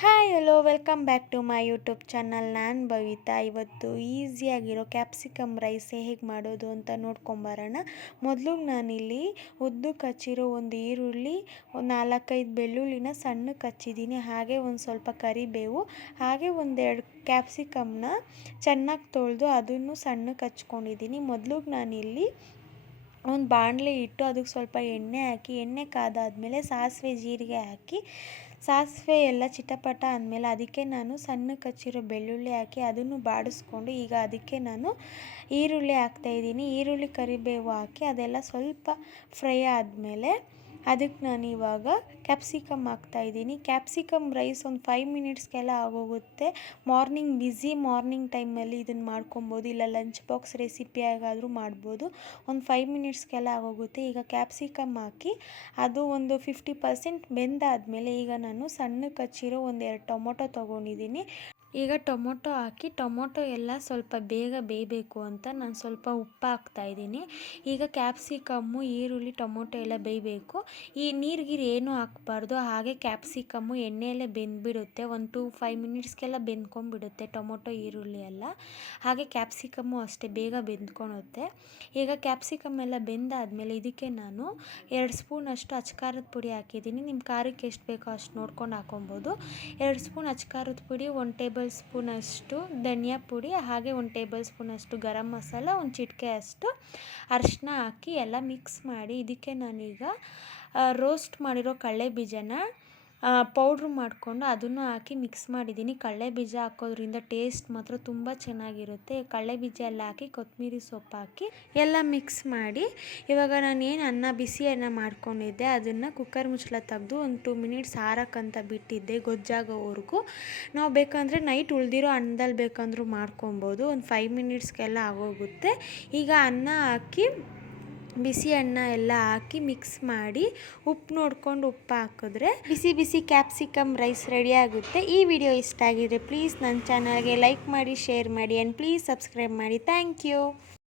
Hi hello welcome back to my YouTube channel. ನಾನು ಭವಿತಾ. ಇವತ್ತು ಈಸಿಯಾಗಿರೋ capsicum rice ಹೇಗೆ ಮಾಡೋದು ಅಂತ ನೋಡ್ಕೊಂಬರೋಣ. ಮೊದಲು ನಾನಿಲ್ಲಿ ಉದ್ದಕ್ಕೆ ಹಚ್ಚಿರೋ ಒಂದು ಈರುಳ್ಳಿ, ಒಂದು 4-5 ಬೆಳ್ಳುಳ್ಳಿನ ಸಣ್ಣಕ್ಕೆ ಹಚ್ಚಿದ್ದೀನಿ. ಹಾಗೆ ಒಂದು ಸ್ವಲ್ಪ ಕರಿಬೇವು, ಹಾಗೆ ಒಂದೆರಡು ಕ್ಯಾಪ್ಸಿಕಮ್ನ ಚೆನ್ನಾಗಿ ತೊಳೆದು ಅದನ್ನು ಸಣ್ಣಕ್ಕೆ ಹಚ್ಕೊಂಡಿದ್ದೀನಿ. ಮೊದಲು ನಾನಿಲ್ಲಿ ಒಂದು ಬಾಣಲೆ ಇಟ್ಟು ಅದಕ್ಕೆ ಸ್ವಲ್ಪ ಎಣ್ಣೆ ಹಾಕಿ, ಎಣ್ಣೆ ಕಾದಾದಮೇಲೆ ಸಾಸಿವೆ ಜೀರಿಗೆ ಹಾಕಿ, ಸಾಸಿವೆ ಎಲ್ಲ ಚಿಟಪಟ ಅಂದಮೇಲೆ ಅದಕ್ಕೆ ನಾನು ಸಣ್ಣಕ್ಕೆ ಹಚ್ಚಿರೋ ಬೆಳ್ಳುಳ್ಳಿ ಹಾಕಿ ಅದನ್ನು ಬಾಡಿಸ್ಕೊಂಡು, ಈಗ ಅದಕ್ಕೆ ನಾನು ಈರುಳ್ಳಿ ಹಾಕ್ತಾಯಿದ್ದೀನಿ. ಈರುಳ್ಳಿ ಕರಿಬೇವು ಹಾಕಿ ಅದೆಲ್ಲ ಸ್ವಲ್ಪ ಫ್ರೈ ಆದಮೇಲೆ ಅದಕ್ಕೆ ನಾನು ಇವಾಗ ಕ್ಯಾಪ್ಸಿಕಮ್ ಹಾಕ್ತಾಯಿದ್ದೀನಿ. ಕ್ಯಾಪ್ಸಿಕಮ್ ರೈಸ್ ಒಂದು 5 ಮಿನಿಟ್ಸ್ಗೆಲ್ಲ ಆಗೋಗುತ್ತೆ. ಮಾರ್ನಿಂಗ್ ಟೈಮಲ್ಲಿ ಇದನ್ನು ಮಾಡ್ಕೊಬೋದು, ಇಲ್ಲ ಲಂಚ್ ಬಾಕ್ಸ್ ರೆಸಿಪಿಯಾಗಾದರೂ ಮಾಡ್ಬೋದು. ಒಂದು 5 ಮಿನಿಟ್ಸ್ಗೆಲ್ಲ ಆಗೋಗುತ್ತೆ. ಈಗ ಕ್ಯಾಪ್ಸಿಕಮ್ ಹಾಕಿ ಅದು ಒಂದು 50% ಬೆಂದಾದಮೇಲೆ ಈಗ ನಾನು ಸಣ್ಣಕ್ಕೆ ಹಚ್ಚಿರೋ ಒಂದೆರಡು ಟೊಮೊಟೊ ತೊಗೊಂಡಿದ್ದೀನಿ. ಈಗ ಟೊಮೊಟೊ ಹಾಕಿ ಟೊಮೊಟೊ ಎಲ್ಲ ಸ್ವಲ್ಪ ಬೇಗ ಬೇಯಬೇಕು ಅಂತ ನಾನು ಸ್ವಲ್ಪ ಉಪ್ಪು ಹಾಕ್ತಾಯಿದ್ದೀನಿ. ಈಗ ಕ್ಯಾಪ್ಸಿಕಮ್ಮು, ಈರುಳ್ಳಿ, ಟೊಮೊಟೊ ಎಲ್ಲ ಬೇಯಬೇಕು. ಈ ನೀರು ಏನೂ ಹಾಕಬಾರ್ದು, ಹಾಗೆ ಕ್ಯಾಪ್ಸಿಕಮ್ಮು ಎಣ್ಣೆಯಲ್ಲೇ ಬೆಂದುಬಿಡುತ್ತೆ. ಒಂದು 2-5 ಮಿನಿಟ್ಸ್ಗೆಲ್ಲ ಬೆಂದ್ಕೊಂಡ್ಬಿಡುತ್ತೆ ಟೊಮೊಟೊ ಈರುಳ್ಳಿ ಎಲ್ಲ. ಹಾಗೆ ಕ್ಯಾಪ್ಸಿಕಮ್ಮು ಅಷ್ಟೇ ಬೇಗ ಬೆಂದ್ಕೊಳುತ್ತೆ. ಈಗ ಕ್ಯಾಪ್ಸಿಕಮ್ ಎಲ್ಲ ಬೆಂದಾದಮೇಲೆ ಇದಕ್ಕೆ ನಾನು 2 ಸ್ಪೂನಷ್ಟು ಅಚ್ಕಾರದ ಪುಡಿ ಹಾಕಿದ್ದೀನಿ. ನಿಮ್ಮ ಖಾರಕ್ಕೆ ಎಷ್ಟು ಬೇಕೋ ಅಷ್ಟು ನೋಡ್ಕೊಂಡು ಹಾಕೊಬೋದು. 2 ಸ್ಪೂನ್ ಅಚ್ಕಾರದ ಪುಡಿ, 1 ಟೇಬಲ್ ಸ್ಪೂನಷ್ಟು ಧನಿಯಾ ಪುಡಿ, ಹಾಗೆ 1 ಟೇಬಲ್ ಸ್ಪೂನಷ್ಟು ಗರಂ ಮಸಾಲ, ಒಂದು ಚಿಟಿಕೆ ಅಷ್ಟು ಅರಿಶಿನ ಹಾಕಿ ಎಲ್ಲ ಮಿಕ್ಸ್ ಮಾಡಿ ಇದಕ್ಕೆ ನಾನೀಗ ರೋಸ್ಟ್ ಮಾಡಿರೋ ಕಡಲೆ ಬೀಜನ ಪೌಡ್ರ್ ಮಾಡಿಕೊಂಡು ಅದನ್ನು ಹಾಕಿ ಮಿಕ್ಸ್ ಮಾಡಿದ್ದೀನಿ. ಕಡಲೆ ಬೀಜ ಹಾಕೋದ್ರಿಂದ ಟೇಸ್ಟ್ ಮಾತ್ರ ತುಂಬ ಚೆನ್ನಾಗಿರುತ್ತೆ. ಕಡಲೆ ಬೀಜ ಎಲ್ಲ ಹಾಕಿ ಕೊತ್ತಂಬರಿ ಸೊಪ್ಪು ಹಾಕಿ ಎಲ್ಲ ಮಿಕ್ಸ್ ಮಾಡಿ, ಇವಾಗ ನಾನು ಬಿಸಿ ಅನ್ನ ಮಾಡ್ಕೊಂಡಿದ್ದೆ ಅದನ್ನು ಕುಕ್ಕರ್ ಮುಚ್ಚಳ ತೆಗೆದು ಒಂದು 2 ಮಿನಿಟ್ಸ್ ಆರಕ್ಕಂತ ಬಿಟ್ಟಿದ್ದೆ, ಗೊಜ್ಜಾಗೋವರೆಗೂ. ನಾವು ಬೇಕಂದರೆ ನೈಟ್ ಉಳಿದಿರೋ ಅನ್ನದಲ್ಲಿ ಬೇಕಂದ್ರೂ ಮಾಡ್ಕೊಬೋದು. ಒಂದು 5 ಮಿನಿಟ್ಸ್ಗೆಲ್ಲ ಆಗೋಗುತ್ತೆ. ಈಗ ಅನ್ನ ಹಾಕಿ ಬಿಸಿ ಅನ್ನ ಎಲ್ಲ ಹಾಕಿ ಮಿಕ್ಸ್ ಮಾಡಿ ಉಪ್ಪು ನೋಡ್ಕೊಂಡು ಉಪ್ಪು ಹಾಕಿದ್ರೆ ಬಿಸಿ ಬಿಸಿ ಕ್ಯಾಪ್ಸಿಕಮ್ ರೈಸ್ ರೆಡಿ ಆಗುತ್ತೆ. ಈ ವಿಡಿಯೋ ಇಷ್ಟ ಆಗಿದ್ರೆ ಪ್ಲೀಸ್ ನನ್ನ ಚಾನಲ್ಗೆ ಲೈಕ್ ಮಾಡಿ, ಶೇರ್ ಮಾಡಿ ಆ್ಯಂಡ್ ಪ್ಲೀಸ್ ಸಬ್ಸ್ಕ್ರೈಬ್ ಮಾಡಿ. Thank you.